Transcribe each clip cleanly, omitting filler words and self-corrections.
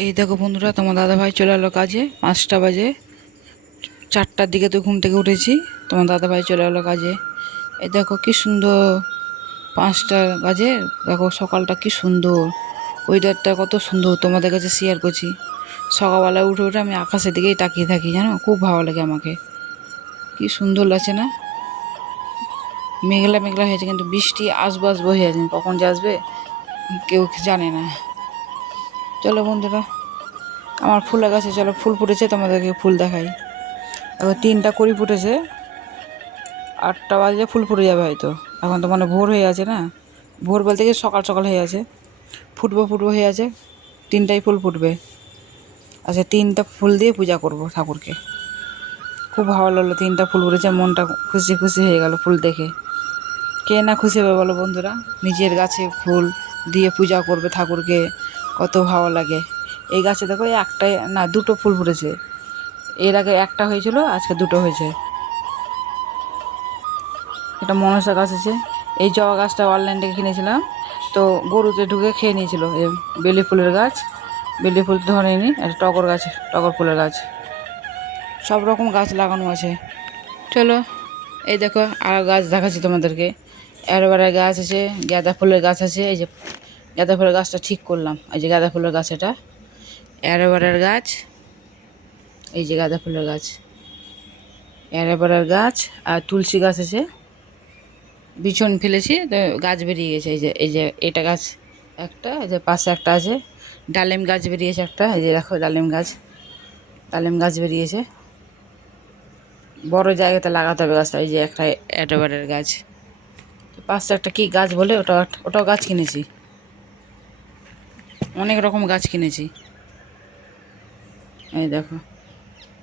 এই দেখো বন্ধুরা, তোমার দাদাভাই চলে এলো কাজে। 5টা বাজে, 4টার দিকে তো ঘুম থেকে উঠেছি। তোমার দাদাভাই চলে এলো কাজে। এই দেখো কি সুন্দর, 5টা বাজে। দেখো সকালটা কি সুন্দর, ওয়েদারটা কত সুন্দর তোমাদের কাছে শেয়ার করছি। সকালবেলা উঠে উঠে আমি আকাশের দিকেই তাকিয়ে থাকি, জানো, খুব ভালো লাগে আমাকে। কি সুন্দর লাগছে না? মেঘলা মেঘলা হয়েছে, কিন্তু বৃষ্টি আসবো আসবো হয়ে আছে, কখন যে আসবে কেউ জানে না। চলো বন্ধুরা, আমার ফুলের গাছে চলো, ফুল ফুটেছে, তোমাদেরকে ফুল দেখাই। এবার 3টা কড়ি ফুটেছে, 8টা বাজলে ফুল ফুটে যাবে হয়তো। এখন তো মানে ভোর হয়ে আছে না, ভোর বলতে কি সকাল সকাল হয়ে আছে। ফুটবো ফুটবো হয়ে আছে, 3টাই ফুল ফুটবে। আচ্ছা, 3টা ফুল দিয়ে পূজা করব ঠাকুরকে। খুব ভালো লাগলো, 3টা ফুল ফুটেছে, মনটা খুশি খুশি হয়ে গেল ফুল দেখে। কে না খুশি হবে বলো বন্ধুরা? নিজের গাছে ফুল দিয়ে পূজা করবে ঠাকুরকে, কত ভালো লাগে। এই গাছে দেখো, একটাই না, 2টো ফুল ফুটেছে। এর আগে একটা হয়েছিল, আজকে 2টো হয়েছে। একটা মনসা গাছ আছে। এই জবা গাছটা অনলাইন থেকে কিনেছিলাম, তো গরুতে ঢুকে খেয়ে নিয়েছিল। বেলি ফুলের গাছ, বেলি ফুল ধরেনি। একটা টগর গাছ, টগর ফুলের গাছ, সব রকম গাছ লাগানো আছে। চলো, এই দেখো আর গাছ দেখাচ্ছি তোমাদেরকে। অ্যালোভেরা গাছ আছে, গাঁদা ফুলের গাছ আছে। এই যে গাঁদা ফুলের গাছটা ঠিক করলাম, এই যে গাঁদা ফুলের গাছ, এটা অ্যালোভেরার গাছ। এই যে গাঁদা ফুলের গাছ, অ্যালোভেরার গাছ। আর তুলসী গাছ আছে, বিছন ফেলেছি তো গাছ বেরিয়ে গেছে। এই যে এটা গাছ একটা, এই যে পাশে একটা আছে। ডালিম গাছ বেরিয়েছে একটা, এই যে দেখো ডালিম গাছ, ডালিম গাছ বেরিয়েছে। বড় জায়গাতে লাগাতে হবে গাছটা। এই যে একটা অ্যাডোবারের গাছ, পাশে একটা কী গাছ বলে, ওটাও গাছ কিনেছি। অনেক রকম গাছ কিনেছি। এই দেখো,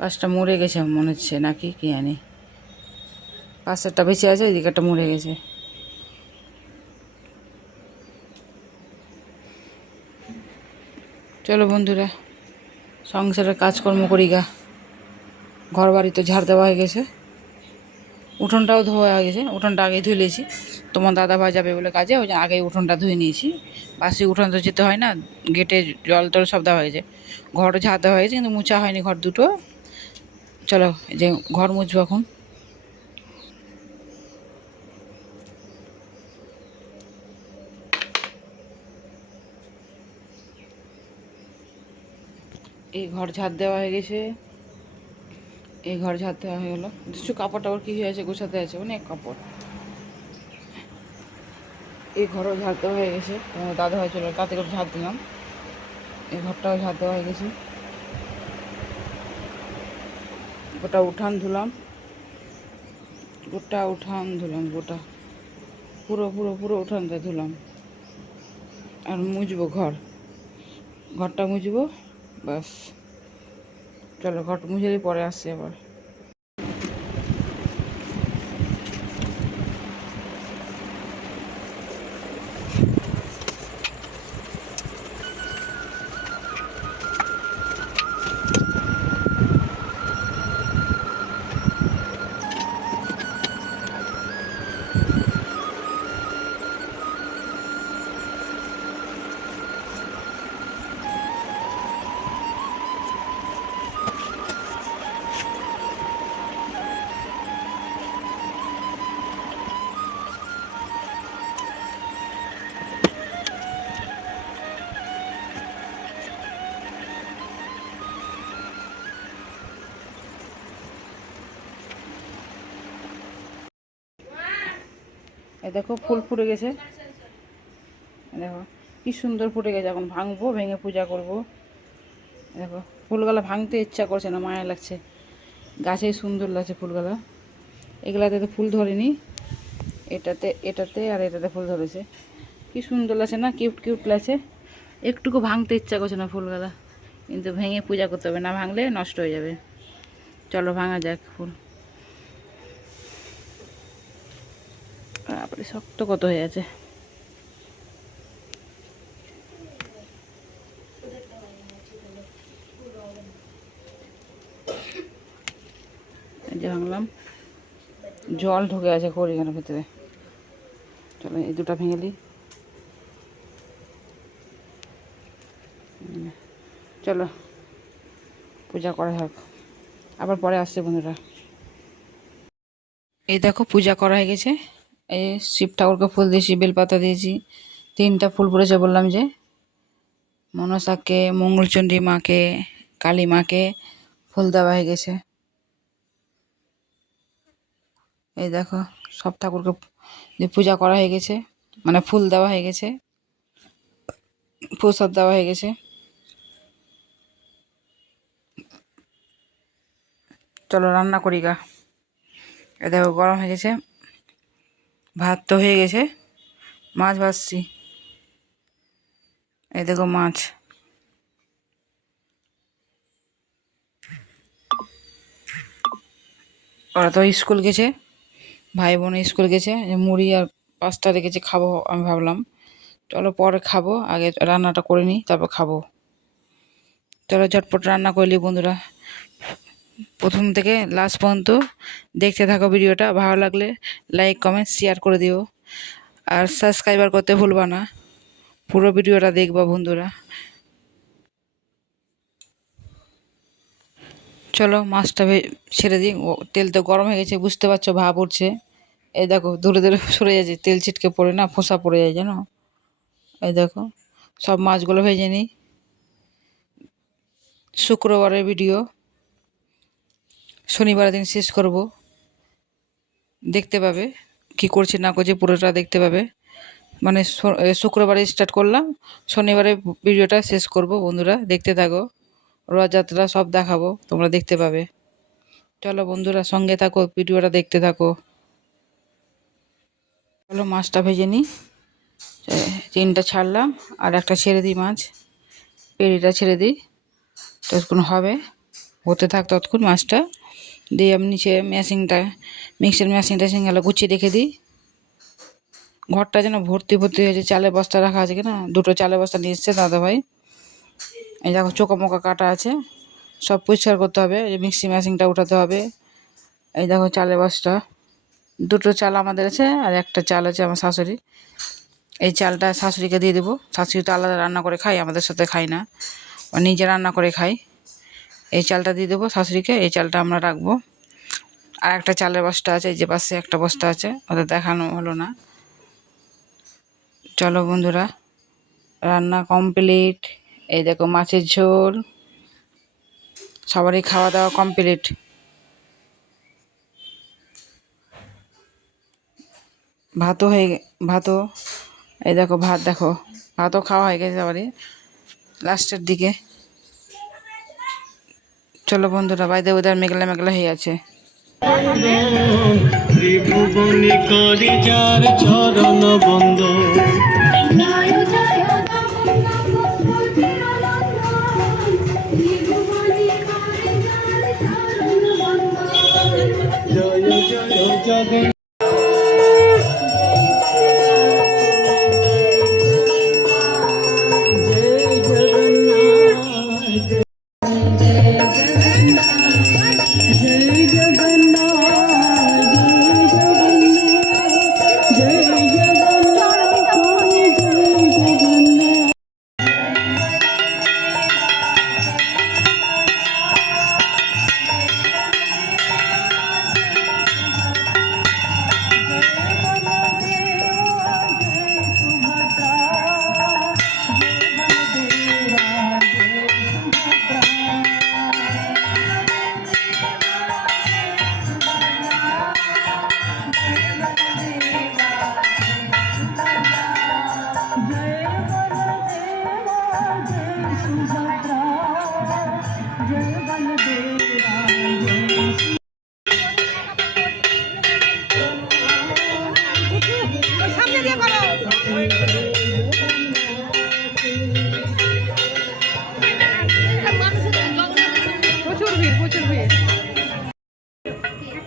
গাছটা মরে গেছে মনে হচ্ছে, নাকি কি জানি। পাশেরটা বেঁচে আছে, ওইদিকে একটা মরে গেছে। চলো বন্ধুরা, সংসারের কাজকর্ম করি গা। ঘর বাড়ি তো ঝাড় দেওয়া হয়ে গেছে, উঠোনটাও ধোয়া হয়ে গেছে। উঠোনটা আগেই ধুয়ে নিয়েছি, তোমার দাদাভাই যাবে বলে কাজে, ওই যে আগেই উঠোনটা ধুয়ে নিয়েছি। বাসি উঠোন তো যেতে হয় না, গেটে জল টল সব দেওয়া হয়েছে। ঘরও ঝাড় দেওয়া হয়েছে, কিন্তু মুছা হয়নি ঘর দুটো। চলো, এই যে ঘর মুছবো এখন। এই ঘর ঝাড় দেওয়া হয়ে গেছে, এই ঘর ঝাড় দেওয়া হয়ে গেলো। কিছু কাপড় টাপড় কী হয়েছে, গোছাতে আছে অনেক কাপড়। এই ঘরও ঝাড় দেওয়া হয়ে গেছে, দাদা ভাই চলো তাতে করে ঝাড় দিলাম। এই ঘরটাও ঝাড় দেওয়া হয়ে গেছে। গোটা উঠান ধুলাম, গোটা উঠান ধুলাম, গোটা পুরো পুরো পুরো উঠানটা ধুলাম। আর মুছবো ঘরটা মুছবো, ব্যাস। চলো ঘরটা মুছে দিয়ে পরে আসছি আবার। এই দেখো ফুল ফুটে গেছে, দেখো কি সুন্দর ফুটে গেছে। এখন ভাঙবো, ভেঙে পূজা করব। দেখো ফুলগুলো ভাঙতে ইচ্ছা করছে না, মায়া লাগছে। গাছেই সুন্দর লাগছে ফুলগুলো। এগুলাতে তো ফুল ধরেনি, এটাতে আর এটাতে ফুল ধরেছে। কি সুন্দর লাগছে না, কিউট কিউট লাগছে। একটুকু ভাঙতে ইচ্ছা করছে না ফুলগুলা, কিন্তু ভেঙে পূজা করতে হবে, না ভাঙলে নষ্ট হয়ে যাবে। চলো ভাঙা যাক ফুল। তারপরে শক্ত কত হয়ে আছে। এই যে ভাঙলাম, জল ঢুকে আছে কড়িখানার ভেতরে। চলো এই দুটো ভেঙে নিই। চলো পূজা করা হোক, আবার পরে আসছে বন্ধুরা। এই দেখো পূজা করা হয়ে গেছে। এই শিব ঠাকুরকে ফুল দিয়েছি, বেলপাতা দিয়েছি, 3টা ফুল পড়েছে বললাম যে। মনসাকে, মঙ্গলচণ্ডী মাকে, কালী মাকে ফুল দেওয়া হয়ে গেছে। এই দেখো সব ঠাকুরকে পূজা করা হয়ে গেছে, মানে ফুল দেওয়া হয়ে গেছে, প্রসাদ দেওয়া হয়ে গেছে। চলো রান্না করি গা। এ দেখো গরম হয়ে গেছে, ভাত তো হয়ে গেছে, মাছ ভাজছি। এই দেখো মাছ। ওরা তো স্কুল গেছে, ভাই বোন স্কুল গেছে। মুড়ি আর পাস্তা রেখেছে, খাবো। আমি ভাবলাম চলো পরে খাবো, আগে রান্নাটা করে নিই তারপর খাবো। চলো ঝটপট রান্না করলি বন্ধুরা, প্রথম থেকে লাস্ট পর্যন্ত দেখতে থাকো ভিডিওটা। ভালো লাগলে লাইক কমেন্ট শেয়ার করে দিও, আর সাবস্ক্রাইবার করতে ভুলবা না। পুরো ভিডিওটা দেখবা বন্ধুরা। চলো মাছটা ছেড়ে দিই। তেল তো গরম হয়ে গেছে, বুঝতে পারছো, ভাপ উঠছে। এই দেখো দূরে দূরে সরে যাচ্ছে, তেল ছিটকে পড়ে না, ফোঁসা পড়ে যায় জানো। এই দেখো সব মাছগুলো ভেজে নিই। শুক্রবারের ভিডিও, শনিবারের দিন শেষ করব। দেখতে পাবে কি করছি না করছি, পুরোটা দেখতে পাবে। মানে শুক্রবারে স্টার্ট করলাম, শনিবারে ভিডিওটা শেষ করব বন্ধুরা, দেখতে থাকো। রথযাত্রা সব দেখাবো, তোমরা দেখতে পাবে। চলো বন্ধুরা সঙ্গে থাকো, ভিডিওটা দেখতে থাকো। চলো মাছটা ভেজে নিই। 3টা ছাড়লাম, আর একটা ছেড়ে দিই মাছ, পেড়িটা ছেড়ে দিই। ততক্ষণ হবে, হতে থাক ততক্ষণ মাছটা দিয়ে আমি নিচে মিক্সির মেশিনটা গুছিয়ে রেখে দিই। ঘরটা যেন ভর্তি ভর্তি হয়েছে, চালের বস্তা রাখা আছে কিনা, 2টো চালের বস্তা নিয়ে এসছে দাদাভাই। এই দেখো চোকা মোকা কাটা আছে, সব পরিষ্কার করতে হবে, এই মিক্সি মেশিনটা উঠাতে হবে। এই দেখো চালের বস্তা, 2টো চাল আমাদের আছে, আর একটা চাল আছে আমার শাশুড়ি। এই চালটা শাশুড়িকে দিয়ে দেবো। শাশুড়ি তো আলাদা রান্না করে খাই, আমাদের সাথে খাই না, ও নিজে রান্না করে খাই। এই চালটা দিয়ে দেবো শাশুড়িকে, এই চালটা আমরা রাখবো। আর একটা চালের বস্তা আছে, এই যে পাশে একটা বস্তা আছে, ওদের দেখানো হলো না। চলো বন্ধুরা রান্না কমপ্লিট। এই দেখো মাছের ঝোল, সবারই খাওয়া দাওয়া কমপ্লিট। ভাতও এই দেখো ভাত, দেখো ভাতও খাওয়া হয়ে গেছে সবারই লাস্টের দিকে। চলো বন্ধুরা, বাইরে ওদের মেঘলা মেঘলা হয়ে আছে। ত্রিভুবনে করি যার চরণ বন্দ, জয় জয় জগন্নাথ।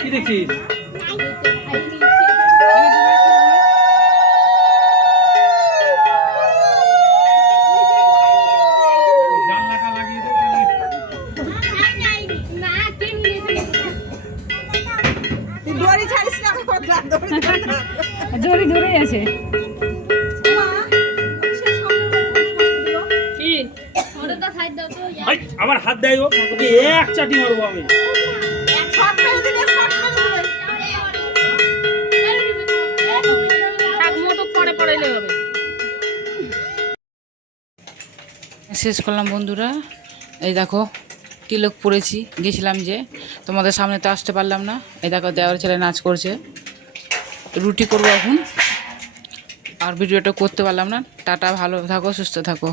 কি দেখছিস? জোরে জোরে আছে কি? আবার হাত দেয় ও ওকে এক চাটি মারবো আমি। শেষ করলাম বন্ধুরা। এই দেখো তিলক পড়েছি, গেছিলাম যে তোমাদের সামনে তো আসতে পারলাম না। এই দেখো দেওয়ার ছেলে নাচ করছে। রুটি করবো এখন, আর ভিডিওটা করতে পারলাম না। টাটা, ভালো থাকো, সুস্থ থাকো।